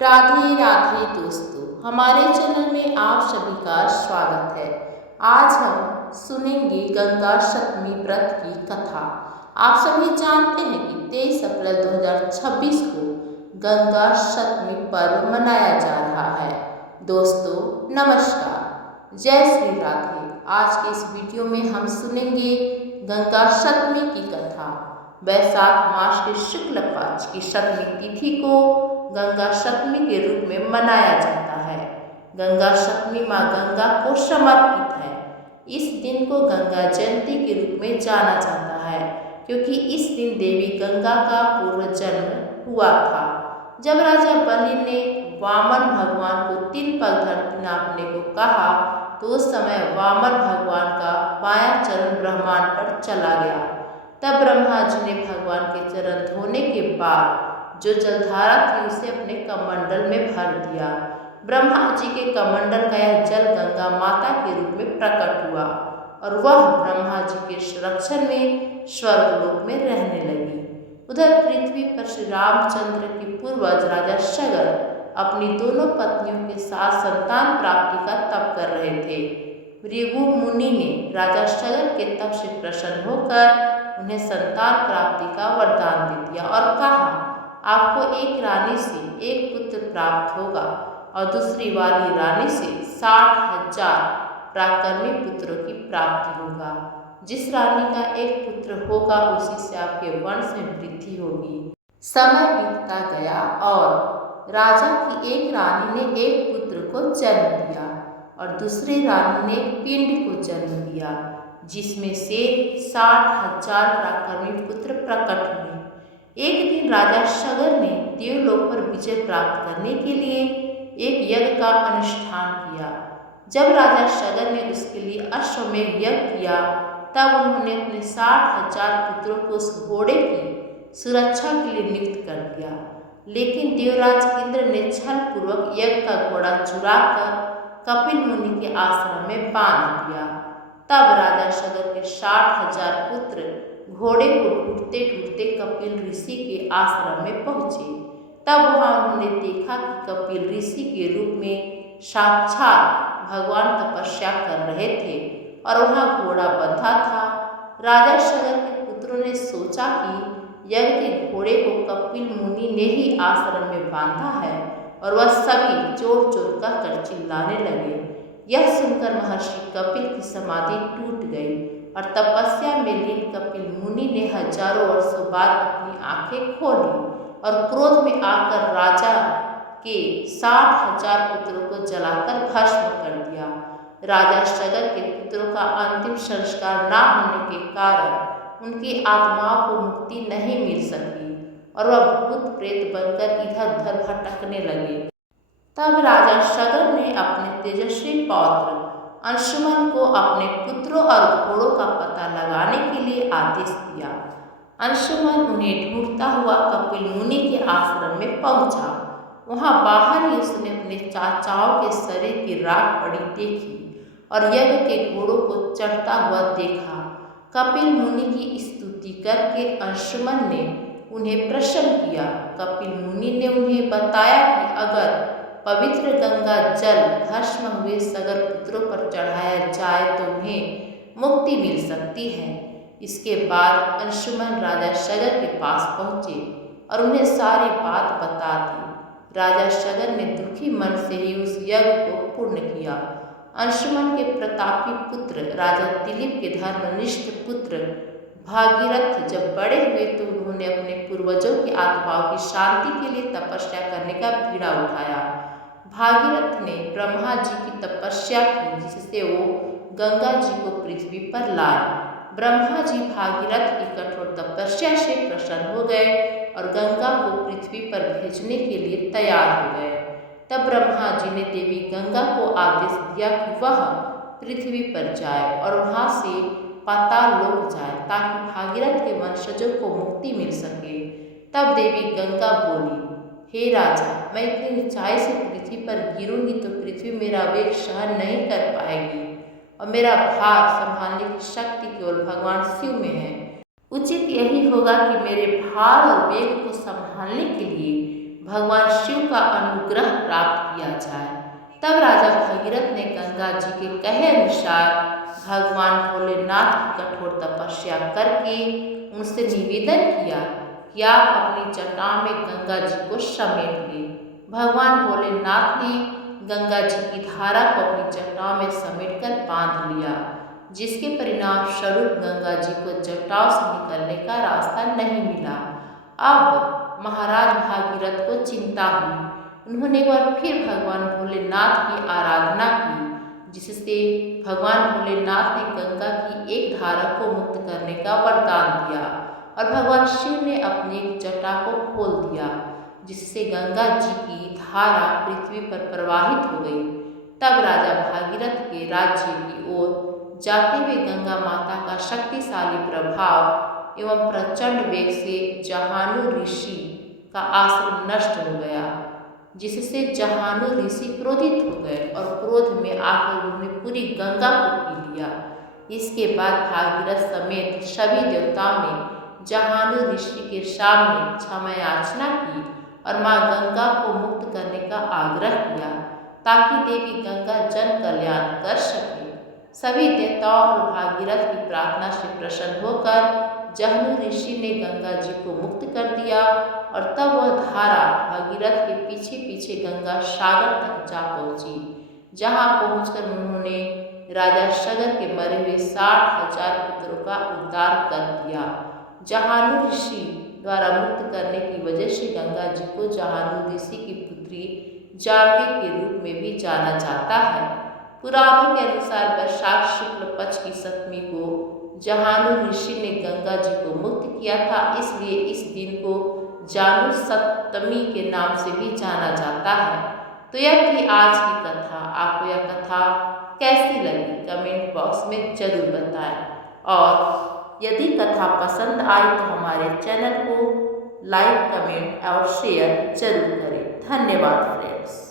राधे राधे दोस्तों, हमारे चैनल में आप सभी का स्वागत है। आज हम सुनेंगे गंगा सप्तमी व्रत की कथा। आप सभी जानते हैं कि 23 अप्रैल 2026 को गंगा सप्तमी पर्व मनाया जा रहा है। दोस्तों नमस्कार, जय श्री राधे। आज के इस वीडियो में हम सुनेंगे गंगा सप्तमी की कथा। वैशाख मास के शुक्ल पक्ष की सप्तमी तिथि को गंगा सप्तमी के रूप में मनाया जाता है। गंगा सप्तमी माँ गंगा को समर्पित है। इस दिन को गंगा जयंती के रूप में जाना जाता है, क्योंकि इस दिन देवी गंगा का पूर्व जन्म हुआ था। जब राजा बलि ने वामन भगवान को 3 पग धरती नापने को कहा, तो उस समय वामन भगवान का बायां चरण ब्रह्मांड पर चला गया। तब ब्रह्मा जी ने भगवान के चरण धोने के बाद जो जलधारा थी उसे अपने कमंडल में भर दिया। ब्रह्मा जी के कमंडल का यह जल गंगा माता के रूप में प्रकट हुआ और वह ब्रह्मा जी के संरक्षण में स्वर्गलोक में रहने लगी। उधर पृथ्वी पर श्री रामचंद्र के पूर्वज राजा सगर अपनी दोनों पत्नियों के साथ संतान प्राप्ति का तप कर रहे थे। भृगु मुनि ने राजा सगर के तप से प्रसन्न होकर उन्हें संतान प्राप्ति का वरदान दे दिया और कहा, आपको एक रानी से एक पुत्र प्राप्त होगा और दूसरी वाली रानी से 60,000 पराक्रमी पुत्रों की प्राप्ति होगा। जिस रानी का एक पुत्र होगा उसी से आपके वंश में वृद्धि होगी। समय बीतता गया और राजा की एक रानी ने एक पुत्र को जन्म दिया और दूसरी रानी ने एक पिंड को जन्म दिया, जिसमें से 60,000 पराक्रमी पुत्र प्रकट हुए। एक दिन राजा सगर ने देवलोक पर विजय प्राप्त करने के लिए एक यज्ञ का अनुष्ठान किया। जब राजा सगर ने उसके लिए अश्वमेध यज्ञ किया, तब उन्होंने अपने 60,000 पुत्रों को उस घोड़े की सुरक्षा के लिए नियुक्त कर दिया। लेकिन देवराज इंद्र ने छल पूर्वक यज्ञ का घोड़ा चुराकर कपिल मुनि के आश्रम में बांध दिया। तब राजा सगर के 60,000 पुत्र घोड़े को ढूंढते ढूंढते कपिल ऋषि के आश्रम में पहुंचे। तब वहां उन्होंने देखा कि कपिल ऋषि के रूप में साक्षात भगवान तपस्या कर रहे थे और वहां घोड़ा बंधा था। राजा सगर के पुत्रों ने सोचा कि यज्ञ के घोड़े को कपिल मुनि ने ही आश्रम में बांधा है और वह सभी चोर चोर कहकर चिल्लाने लगे। यह सुनकर महर्षि कपिल की समाधि टूट गई और तपस्या में लीन कपिल मुनि ने हजारों वर्षों बाद अपनी आंखें खोली और क्रोध में आकर राजा के 60,000 पुत्रों को जलाकर भस्म कर दिया। राजा सगर के पुत्रों का अंतिम संस्कार न होने के कारण उनकी आत्माओं को मुक्ति नहीं मिल सकी और वह भूत प्रेत बनकर इधर उधर भटकने लगे। तब राजा सगर ने अपने तेजस्वी पौत्र अंशुमन को अपने पुत्रों और घोड़ों का पता लगाने के लिए आदेश दिया। अंशुमन उन्हें ढूंढता हुआ कपिल मुनि के आश्रम में पहुंचा। वहां बाहर ही उसने अपने चाचाओं के शरीर की राख पड़ी देखी और यज्ञ के घोड़ों को चढ़ता हुआ देखा। कपिल मुनि की स्तुति करके अंशुमन ने उन्हें प्रसन्न किया। कपिल मुनि ने उन्हें बताया कि अगर पवित्र गंगा जल भस्म हुए सगर पुत्रों पर चढ़ाया जाए तो उन्हें मुक्ति मिल सकती है। इसके बाद अंशुमन राजा सगर के पास पहुँचे और उन्हें सारी बात बता दी। राजा सगर ने दुखी मन से ही उस यज्ञ को पूर्ण किया। अंशुमन के प्रतापी पुत्र राजा दिलीप के धर्मनिष्ठ पुत्र भागीरथ जब बड़े हुए तो उन्होंने अपने पूर्वजों की आत्माओं की शांति के लिए तपस्या करने का बीड़ा उठाया। भागीरथ ने ब्रह्मा जी की तपस्या की, जिससे वो गंगा जी को पृथ्वी पर लाए। ब्रह्मा जी भागीरथ की कठोर तपस्या से प्रसन्न हो गए और गंगा को पृथ्वी पर भेजने के लिए तैयार हो गए। तब ब्रह्मा जी ने देवी गंगा को आदेश दिया कि वह पृथ्वी पर जाए और वहां से पाताल लोक जाए, ताकि भागीरथ के वंशजों को मुक्ति मिल सके। तब देवी गंगा बोली, हे राजा, मैं इतनी ऊंचाई से पृथ्वी पर गिरूंगी तो पृथ्वी मेरा वेग सहन नहीं कर पाएगी और मेरा भार संभालने की शक्ति केवल भगवान शिव में है। उचित यही होगा कि मेरे भार और वेग को संभालने के लिए भगवान शिव का अनुग्रह अनुग्रह प्राप्त किया जाए। तब राजा भगीरथ ने गंगा जी के कहे अनुसार भगवान भोलेनाथ की कठोर तपस्या करके उनसे निवेदन किया कि आप अपनी जटाओं में गंगा जी को समेट लें। भगवान भोलेनाथ ने गंगा जी की धारा को अपनी जटाओं में समेटकर बांध लिया, जिसके परिणाम स्वरूप गंगा जी को जटाओं से निकलने का रास्ता नहीं मिला। अब महाराज भागीरथ को चिंता हुई। उन्होंने एक बार फिर भगवान भोलेनाथ की आराधना की, जिससे भगवान भोलेनाथ ने गंगा की एक धारा को मुक्त करने का वरदान दिया और भगवान शिव ने अपनी एक जटा को खोल दिया, जिससे गंगा जी की धारा पृथ्वी पर प्रवाहित हो गई। तब राजा भागीरथ के राज्य की ओर जाते हुए गंगा माता का शक्तिशाली प्रभाव एवं प्रचंड वेग से जहानु ऋषि का आश्रम नष्ट हो गया, जिससे जहानु ऋषि क्रोधित हो गए और क्रोध में आकर उन्होंने पूरी गंगा को पी लिया। इसके बाद भागीरथ समेत सभी देवताओं ने जहानु ऋषि के सामने क्षमा याचना की और माँ गंगा को मुक्त करने का आग्रह किया, ताकि देवी गंगा जन कल्याण कर सके। सभी देवताओं और भागीरथ की प्रार्थना से प्रसन्न होकर जहनु ऋषि ने गंगा जी को मुक्त कर दिया और तब वह धारा भागीरथ के पीछे पीछे गंगा सागर तक जा पहुंची, जहां पहुंचकर उन्होंने राजा सगर के मरे हुए 60,000 पुत्रों का उद्धार कर दिया। जहानु ऋषि द्वारा मुक्त करने की वजह से गंगा जी को जहानु ऋषि की पुत्री जाह्नवी के रूप में भी जाना जाता है। पुराणों के अनुसार वैशाख शुक्ल पक्ष की सप्तमी को जहानु ऋषि ने गंगा जी को मुक्त किया था, इसलिए इस दिन को जानु सप्तमी के नाम से भी जाना जाता है। तो यह थी आज की कथा। आपको यह कथा कैसी लगी कमेंट बॉक्स में जरूर बताएं और यदि कथा पसंद आई तो हमारे चैनल को लाइक, कमेंट और शेयर जरूर करें। धन्यवाद फ्रेंड्स।